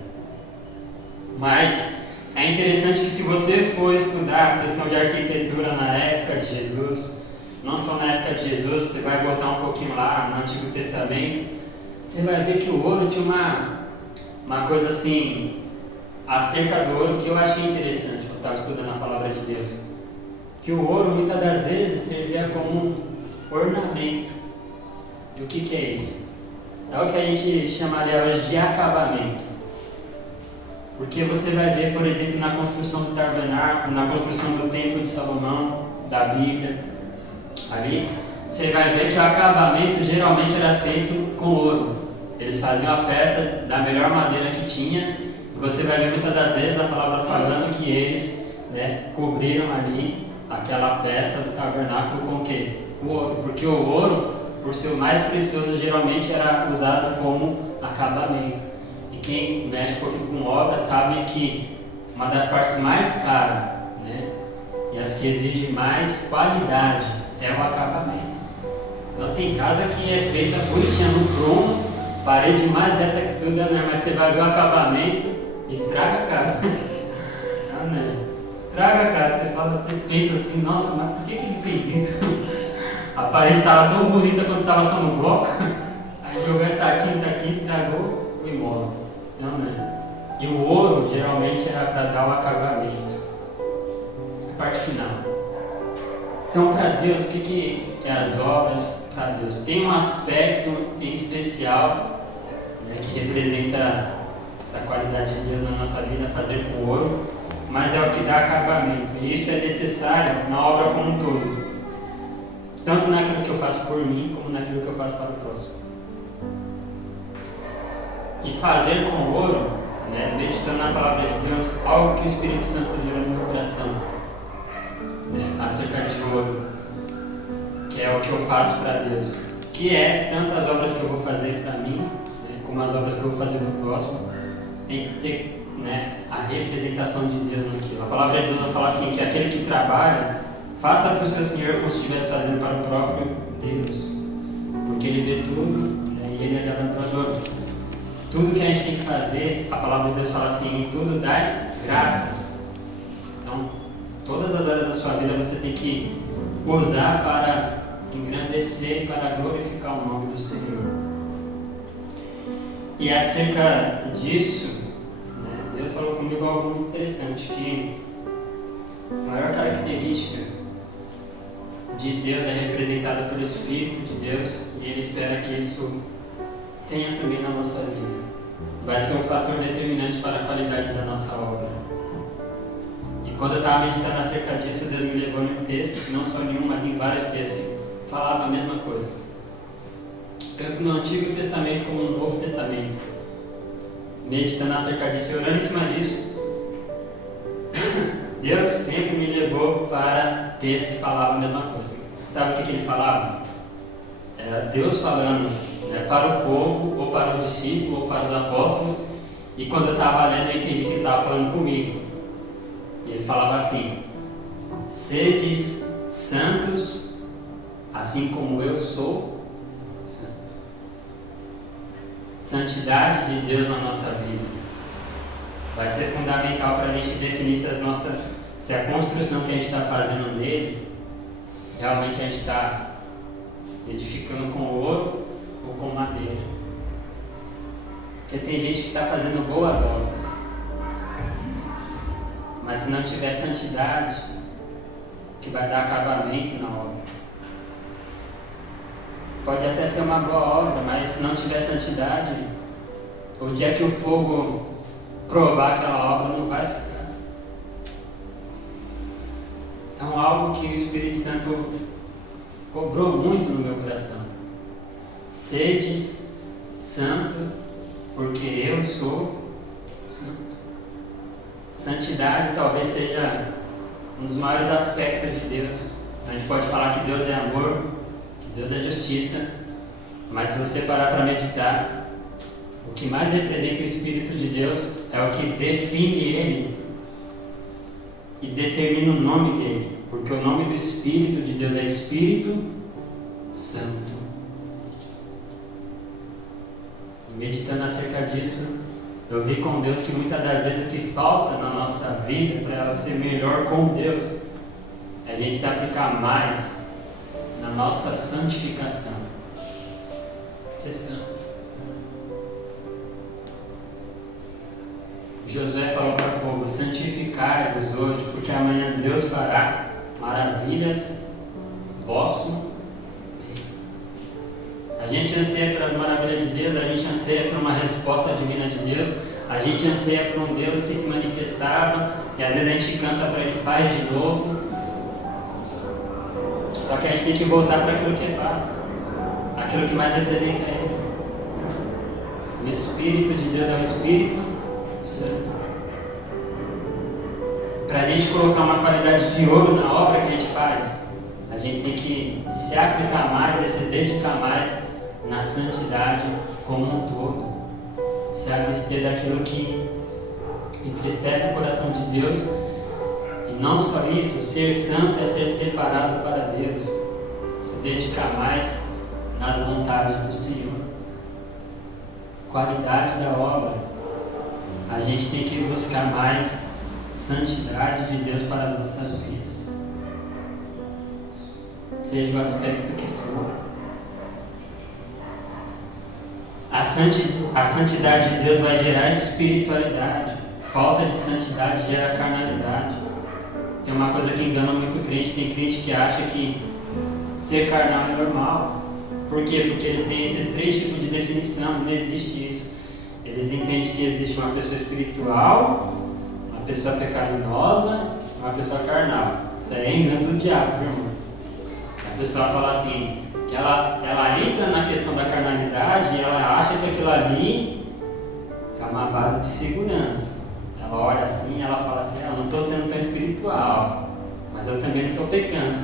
Mas é interessante que se você for estudar a questão de arquitetura na época de Jesus, não só na época de Jesus, você vai voltar um pouquinho lá no Antigo Testamento, você vai ver que o ouro tinha uma coisa assim, acerca do ouro que eu achei interessante quando eu estava estudando a palavra de Deus. Que o ouro muitas das vezes servia como um ornamento. E o que é isso? É o que a gente chamaria hoje de acabamento. Porque você vai ver, por exemplo, na construção do tabernáculo, na construção do templo de Salomão, da Bíblia, ali, você vai ver que o acabamento geralmente era feito com ouro. Eles faziam a peça da melhor madeira que tinha, e você vai ver muitas das vezes a palavra falando que eles, cobriram ali aquela peça do tabernáculo com o quê? O ouro. Porque o ouro, por ser o mais precioso, geralmente era usado como acabamento. E quem mexe um pouquinho com obra sabe que uma das partes mais caras, e as que exigem mais qualidade, é o acabamento. Então tem casa que é feita bonitinha no cromo, parede mais reta que tudo, mas você vai ver o acabamento, estraga a casa. Estraga a casa, você pensa assim, nossa, mas por que ele fez isso? A parede estava tão bonita quando estava só no bloco, aí jogou essa tinta aqui, estragou o imóvel. E o ouro geralmente era para dar o acabamento. A parte final. Então, para Deus, o que é as obras para Deus? Tem um aspecto em especial, que representa essa qualidade de Deus na nossa vida, fazer com ouro, mas é o que dá acabamento. E isso é necessário na obra como um todo. Tanto naquilo que eu faço por mim, como naquilo que eu faço para o próximo. E fazer com ouro, meditando na palavra de Deus, algo que o Espírito Santo gerou no meu coração, acerca de ouro, que é o que eu faço para Deus, que é tanto as obras que eu vou fazer para mim, como as obras que eu vou fazer para o próximo, tem que ter a representação de Deus naquilo. A palavra de Deus vai falar assim, que aquele que trabalha, faça para o seu Senhor como se estivesse fazendo para o próprio Deus, porque Ele vê tudo, e Ele é galardoador. Tudo que a gente tem que fazer, a palavra de Deus fala assim, em tudo dai graças. Então, todas as áreas da sua vida você tem que usar para engrandecer, para glorificar o nome do Senhor. E acerca disso, Deus falou comigo algo muito interessante, que a maior característica de Deus é representada pelo Espírito de Deus, e Ele espera que isso tenha também na nossa vida. Vai ser um fator determinante para a qualidade da nossa obra. E quando eu estava meditando acerca disso, Deus me levou em um texto, não só em um, mas em vários textos, que falavam a mesma coisa. Tanto no Antigo Testamento como no Novo Testamento. Meditando acerca disso e orando em cima disso, Deus sempre me levou para textos que falavam a mesma coisa. Sabe o que ele falava? Era Deus falando para o povo, ou para o discípulo, ou para os apóstolos, e quando eu estava lendo eu entendi que ele estava falando comigo. E ele falava assim: sedes santos, assim como eu sou santo. Santidade de Deus na nossa vida vai ser fundamental para a gente definir se a construção que a gente está fazendo nele, realmente a gente está edificando com ouro ou com madeira. Porque tem gente que está fazendo boas obras, mas se não tiver santidade, que vai dar acabamento na obra. Pode até ser uma boa obra, mas se não tiver santidade, o dia que o fogo provar aquela obra, não vai ficar. Então, algo que o Espírito Santo cobrou muito no meu coração: sedes santo, porque eu sou santo. Santidade talvez seja um dos maiores aspectos de Deus. A gente pode falar que Deus é amor, que Deus é justiça, mas se você parar para meditar, o que mais representa o Espírito de Deus é o que define Ele e determina o nome dele, porque o nome do Espírito de Deus é Espírito Santo. E meditando acerca disso, Eu vi com Deus que muitas das vezes o que falta na nossa vida para ela ser melhor com Deus é a gente se aplicar mais na nossa santificação. Ser santo. Josué falou para o povo: santificai-vos hoje, porque amanhã Deus fará maravilhas vosso meio. A gente anseia pelas maravilhas de Deus, a gente anseia por uma resposta divina de Deus, a gente anseia por um Deus que se manifestava, e às vezes a gente canta para Ele: faz de novo. Só que a gente tem que voltar para aquilo que é básico, aquilo que mais representa Ele. O Espírito de Deus é o Espírito Santo. Para a gente colocar uma qualidade de ouro na obra que a gente faz, a gente tem que se aplicar mais e se dedicar mais na santidade como um todo. Se abster daquilo que entristece o coração de Deus. E não só isso, ser santo é ser separado para Deus. Se dedicar mais nas vontades do Senhor. Qualidade da obra. A gente tem que buscar mais santidade de Deus para as nossas vidas. Seja o aspecto que for. A santidade de Deus vai gerar espiritualidade. Falta de santidade gera carnalidade. Tem uma coisa que engana muito crente. Tem crente que acha que ser carnal é normal. Por quê? Porque eles têm esses 3 tipos de definição. Não existe isso. Eles entendem que existe uma pessoa espiritual, uma pessoa pecaminosa e uma pessoa carnal. Isso aí é engano do diabo, viu, irmão? A pessoa fala assim, que ela entra na questão da carnalidade e ela acha que aquilo ali é uma base de segurança. Ela olha assim e ela fala assim: eu não estou sendo tão espiritual, mas eu também não estou pecando.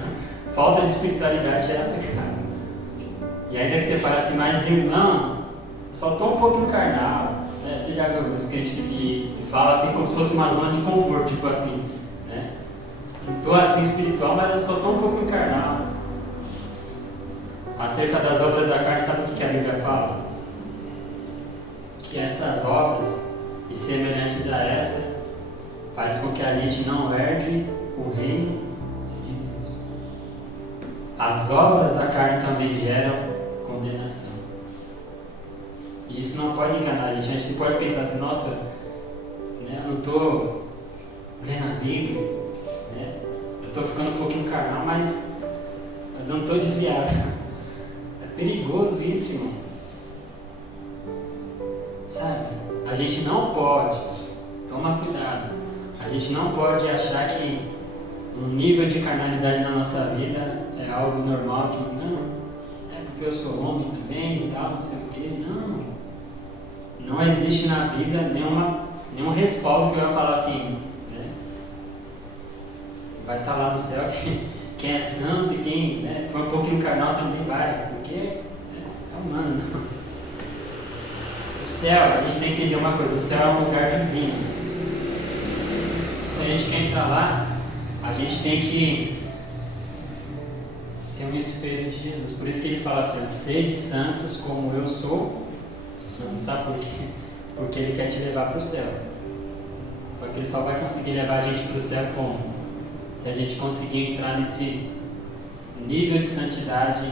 Falta de espiritualidade gera pecado. E aí daí você fala assim: mas não, só estou um pouquinho carnal. Você já viu os crentes que falam assim como se fosse uma zona de conforto, tipo assim, né? Estou assim espiritual, mas eu só estou um pouquinho carnal. Acerca das obras da carne, sabe o que a Bíblia fala? Que essas obras, e semelhantes a essa, faz com que a gente não herde o reino de Deus. As obras da carne também geram condenação. E isso não pode enganar a gente. A gente pode pensar assim: nossa, né, eu não estou lendo a Bíblia, né, eu estou ficando um pouquinho carnal, mas eu não estou desviado. É perigoso isso, irmão. Sabe? A gente não pode, toma cuidado, a gente não pode achar que um nível de carnalidade na nossa vida é algo normal, que não, é porque eu sou homem também e tal, não sei o quê. Não existe na Bíblia nenhum respaldo que vai falar assim, né? Vai estar lá no céu que quem é santo e quem, né, foi um pouquinho carnal também vai, porque é humano, não. O céu, a gente tem que entender uma coisa: o céu é um lugar divino. Se a gente quer entrar lá, a gente tem que ser um espelho de Jesus. Por isso que ele fala assim: sede santos como eu sou santo. Sabe por quê? Porque ele quer te levar para o céu. Só que ele só vai conseguir levar a gente para o céu como? Se a gente conseguir entrar nesse nível de santidade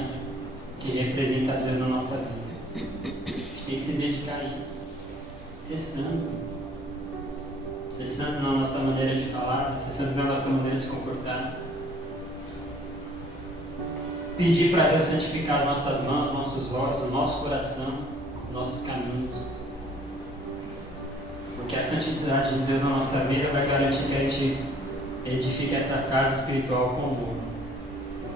que representa Deus na nossa vida. A gente tem que se dedicar a isso. Ser santo. Ser santo na nossa maneira de falar, ser santo na nossa maneira de se comportar. Pedir para Deus santificar as nossas mãos, nossos olhos, o nosso coração, nossos caminhos. Porque a santidade de Deus na nossa vida vai garantir que a gente edifique essa casa espiritual comum.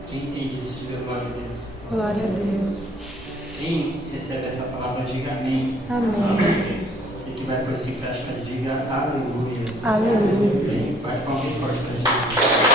Quem entende isso, diga glória a Deus. Glória a Deus. Quem recebe essa palavra, diga amém. Amém. Você que vai pôr isso em prática, diga aleluia. Aleluia. Bem, bate palma bem forte para Jesus.